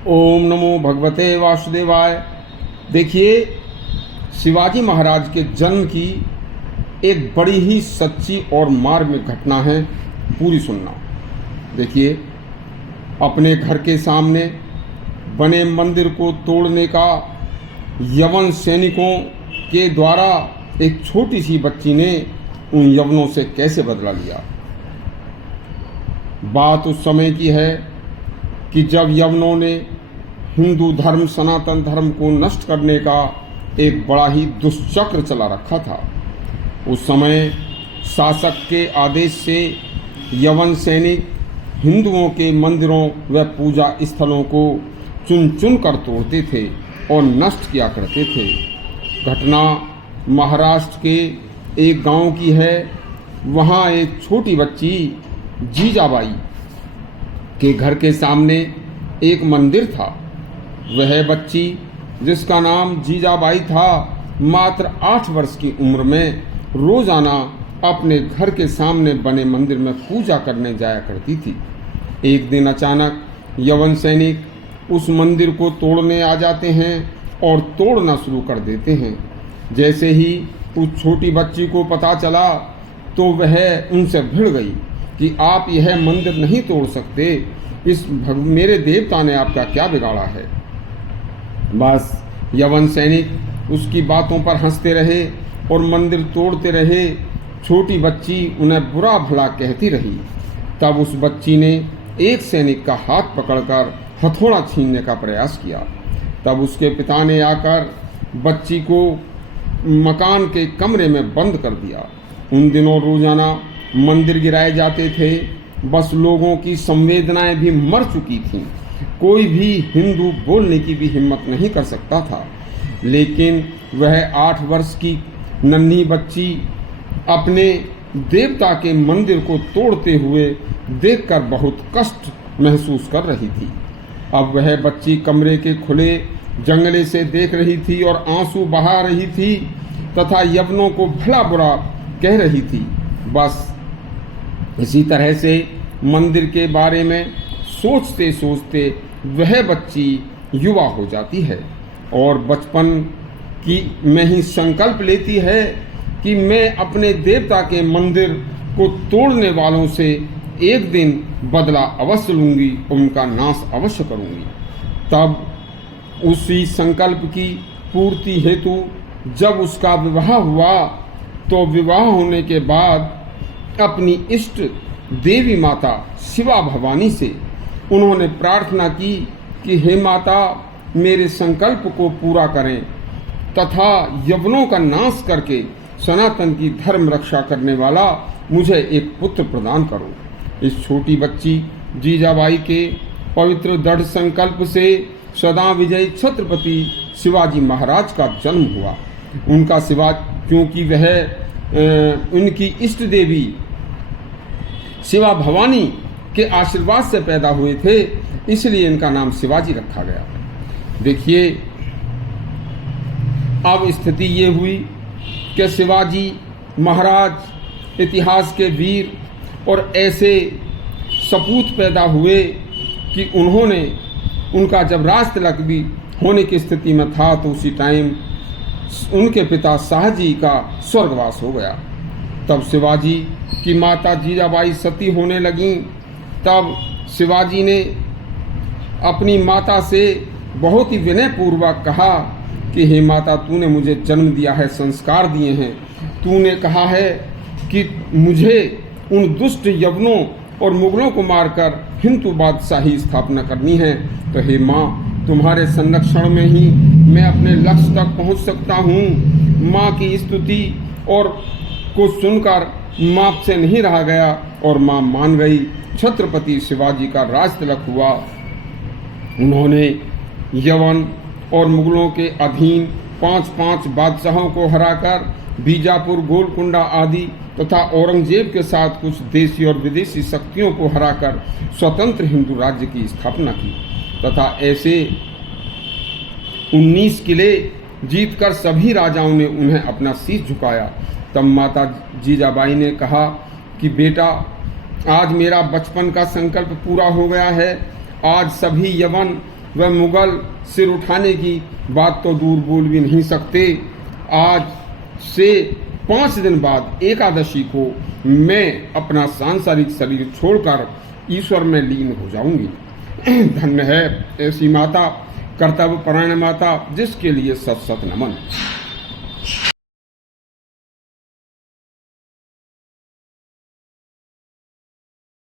ओम नमो भगवते वासुदेवाय। देखिए, शिवाजी महाराज के जन्म की एक बड़ी ही सच्ची और मार्मिक घटना है, पूरी सुनना। देखिए, अपने घर के सामने बने मंदिर को तोड़ने का यवन सैनिकों के द्वारा एक छोटी सी बच्ची ने उन यवनों से कैसे बदला लिया। बात उस समय की है कि जब यवनों ने हिंदू धर्म, सनातन धर्म को नष्ट करने का एक बड़ा ही दुष्चक्र चला रखा था। उस समय शासक के आदेश से यवन सैनिक हिंदुओं के मंदिरों व पूजा स्थलों को चुन चुन कर तोड़ते थे और नष्ट किया करते थे। घटना महाराष्ट्र के एक गांव की है। वहां एक छोटी बच्ची जीजाबाई के घर के सामने एक मंदिर था। वह बच्ची, जिसका नाम जीजाबाई था, मात्र 8 वर्ष की उम्र में रोजाना अपने घर के सामने बने मंदिर में पूजा करने जाया करती थी। एक दिन अचानक यवन सैनिक उस मंदिर को तोड़ने आ जाते हैं और तोड़ना शुरू कर देते हैं। जैसे ही उस छोटी बच्ची को पता चला तो वह उनसे भिड़ गई कि आप यह मंदिर नहीं तोड़ सकते, मेरे देवता ने आपका क्या बिगाड़ा है। बस यवन सैनिक उसकी बातों पर हंसते रहे और मंदिर तोड़ते रहे। छोटी बच्ची उन्हें बुरा भला कहती रही। तब उस बच्ची ने एक सैनिक का हाथ पकड़कर हथौड़ा छीनने का प्रयास किया। तब उसके पिता ने आकर बच्ची को मकान के कमरे में बंद कर दिया। उन दिनों रोजाना मंदिर गिराए जाते थे। बस लोगों की संवेदनाएं भी मर चुकी थीं। कोई भी हिंदू बोलने की भी हिम्मत नहीं कर सकता था। लेकिन वह 8 वर्ष की नन्ही बच्ची अपने देवता के मंदिर को तोड़ते हुए देखकर बहुत कष्ट महसूस कर रही थी। अब वह बच्ची कमरे के खुले जंगले से देख रही थी और आंसू बहा रही थी तथा यवनों को भला बुरा कह रही थी। बस इसी तरह से मंदिर के बारे में सोचते सोचते वह बच्ची युवा हो जाती है और बचपन की में ही संकल्प लेती है कि मैं अपने देवता के मंदिर को तोड़ने वालों से एक दिन बदला अवश्य लूंगी और उनका नाश अवश्य करूंगी। तब उसी संकल्प की पूर्ति हेतु जब उसका विवाह हुआ तो विवाह होने के बाद अपनी इष्ट देवी माता शिवा भवानी से उन्होंने प्रार्थना की कि हे माता, मेरे संकल्प को पूरा करें तथा यवनों का नाश करके सनातन की धर्म रक्षा करने वाला मुझे एक पुत्र प्रदान करो। इस छोटी बच्ची जीजाबाई के पवित्र दृढ़ संकल्प से सदा विजयी छत्रपति शिवाजी महाराज का जन्म हुआ। उनका शिवा, क्योंकि वह उनकी इष्ट देवी शिवा भवानी के आशीर्वाद से पैदा हुए थे, इसलिए इनका नाम शिवाजी रखा गया। देखिए, अब स्थिति ये हुई कि शिवाजी महाराज इतिहास के वीर और ऐसे सपूत पैदा हुए कि उनका जब राज तिलक भी होने की स्थिति में था तो उसी टाइम उनके पिता शाहजी का स्वर्गवास हो गया। तब शिवाजी की माता जीजाबाई सती होने लगीं। तब शिवाजी ने अपनी माता से बहुत ही विनय पूर्वक कहा कि हे माता, तूने मुझे जन्म दिया है, संस्कार दिए हैं, तूने कहा है कि मुझे उन दुष्ट यवनों और मुगलों को मारकर हिंदू बादशाही स्थापना करनी है, तो हे माँ, तुम्हारे संरक्षण में ही मैं अपने लक्ष्य तक पहुंच सकता हूं। माँ की स्तुति और को सुनकर माँ से नहीं रहा गया और माँ मान गई। छत्रपति शिवाजी का राज तिलक हुआ। उन्होंने यवन और मुगलों के अधीन 5 बादशाहों को हराकर बीजापुर, गोलकुंडा आदि तथा औरंगजेब के साथ कुछ देशी और विदेशी शक्तियों को हराकर स्वतंत्र हिंदू राज्य की स्थापना की तथा ऐसे 19 किले जीतकर सभी राजाओं ने उन्हें अपना शीश झुकाया। तब माता जीजाबाई ने कहा कि बेटा, आज मेरा बचपन का संकल्प पूरा हो गया है। आज सभी यवन वह मुगल सिर उठाने की बात तो दूर बोल भी नहीं सकते। आज से 5 दिन बाद एकादशी को मैं अपना सांसारिक शरीर छोड़कर ईश्वर में लीन हो जाऊंगी। धन्य है ऐसी माता, कर्तव्य परायण माता, जिसके लिए सत सत नमन।